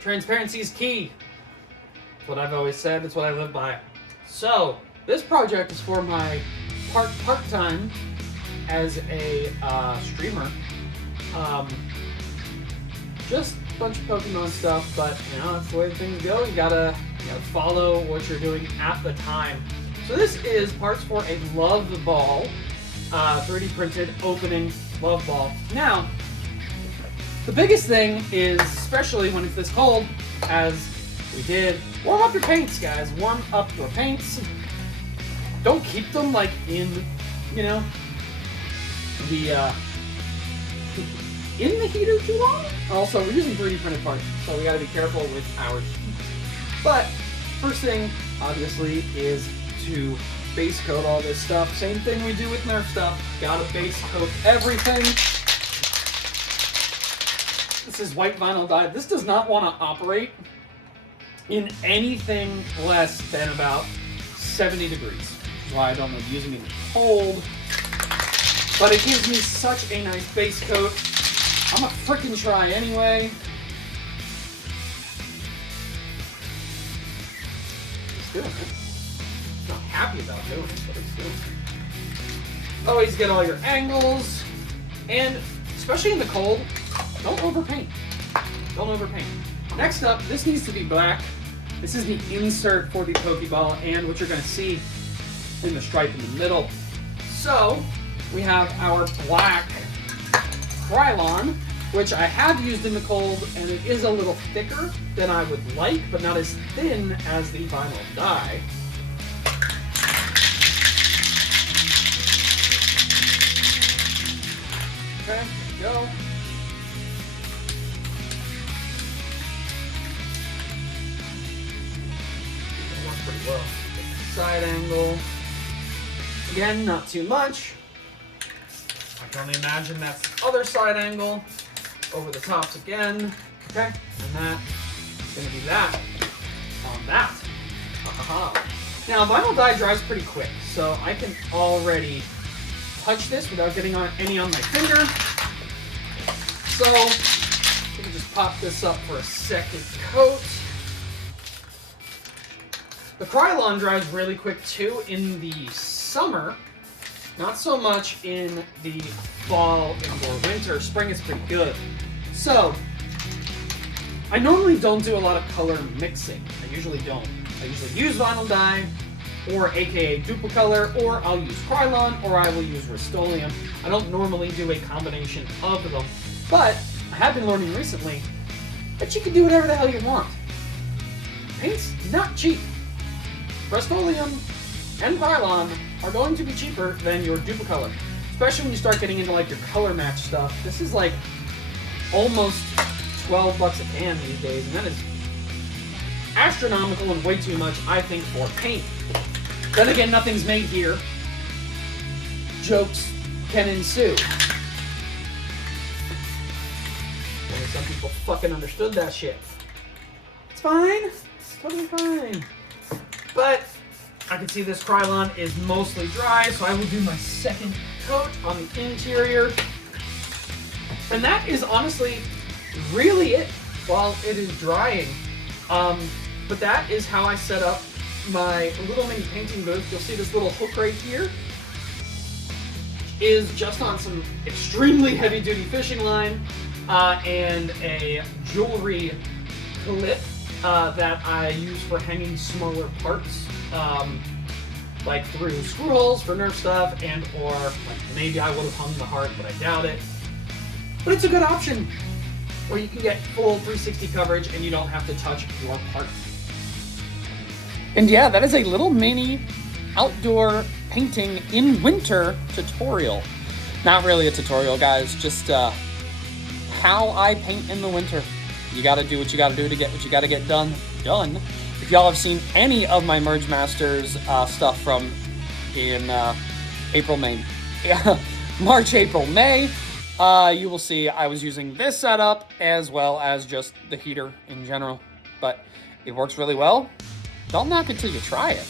Transparency is key. It's what I've always said. It's what I live by. So, this project is for my part-time as a streamer. Just a bunch of Pokemon stuff, but that's the way things go. You gotta follow what you're doing at the time. So this is parts for a Love Ball, 3D printed opening Love Ball. Now, the biggest thing is, especially when it's this cold, as we did, warm up your paints, guys. Warm up your paints. Don't keep them like in, the in the heater too long. Also, we're using 3D printed parts, so we got to be careful with our heat. But first thing, obviously, is to base coat all this stuff. Same thing we do with Nerf stuff. Gotta base coat everything. This is white vinyl dye. This does not want to operate in anything less than about 70 degrees. Which is why I don't like using it in cold. But it gives me such a nice base coat. I'm gonna frickin' try anyway. It's doing it. Not happy about doing it, but it's doing it. Always get all your angles. And especially in the cold, don't overpaint. Don't overpaint. Next up, this needs to be black. This is the insert for the Pokeball and what you're going to see in the stripe in the middle. So, we have our black Krylon, which I have used in the cold, and it is a little thicker than I would like, but not as thin as the vinyl dye. Okay, there we go. Pretty well. Side angle. Again, not too much. I can only imagine that's the other side angle. Over the tops again. Okay, and that is going to be that on that. Now, vinyl dye dries pretty quick, so I can already touch this without getting any on my finger. So, we can just pop this up for a second coat. The Krylon dries really quick too in the summer, not so much in the fall or winter. Spring is pretty good. So, I normally don't do a lot of color mixing. I usually don't. I usually use vinyl dye, or aka Duplicolor, or I'll use Krylon, or I will use Rust-Oleum. I don't normally do a combination of them, but I have been learning recently that you can do whatever the hell you want. Paint's not cheap. Rust-Oleum and Krylon are going to be cheaper than your Duplicolor, especially when you start getting into like your color match stuff. This is like almost 12 bucks a can these days, and that is astronomical and way too much, I think, for paint. Then again, nothing's made here. Jokes can ensue. Only some people fucking understood that shit. It's fine. It's totally fine. But I can see this Krylon is mostly dry, so I will do my second coat on the interior. And that is honestly really it while it is drying. But that is how I set up my little mini painting booth. You'll see this little hook right here is just on some extremely heavy-duty fishing line and a jewelry clip that I use for hanging smaller parts, like through screw holes for Nerf stuff, and or like maybe I would have hung the heart, but I doubt it. But it's a good option where you can get full 360 coverage and you don't have to touch your part. And yeah, that is a little mini outdoor painting in winter tutorial. Not really a tutorial, guys, just how I paint in the winter. You gotta do what you gotta do to get what you gotta get done. If y'all have seen any of my Merge Masters stuff from in April, May, March, April, May, you will see I was using this setup as well as just the heater in general. But it works really well. Don't knock it till you try it.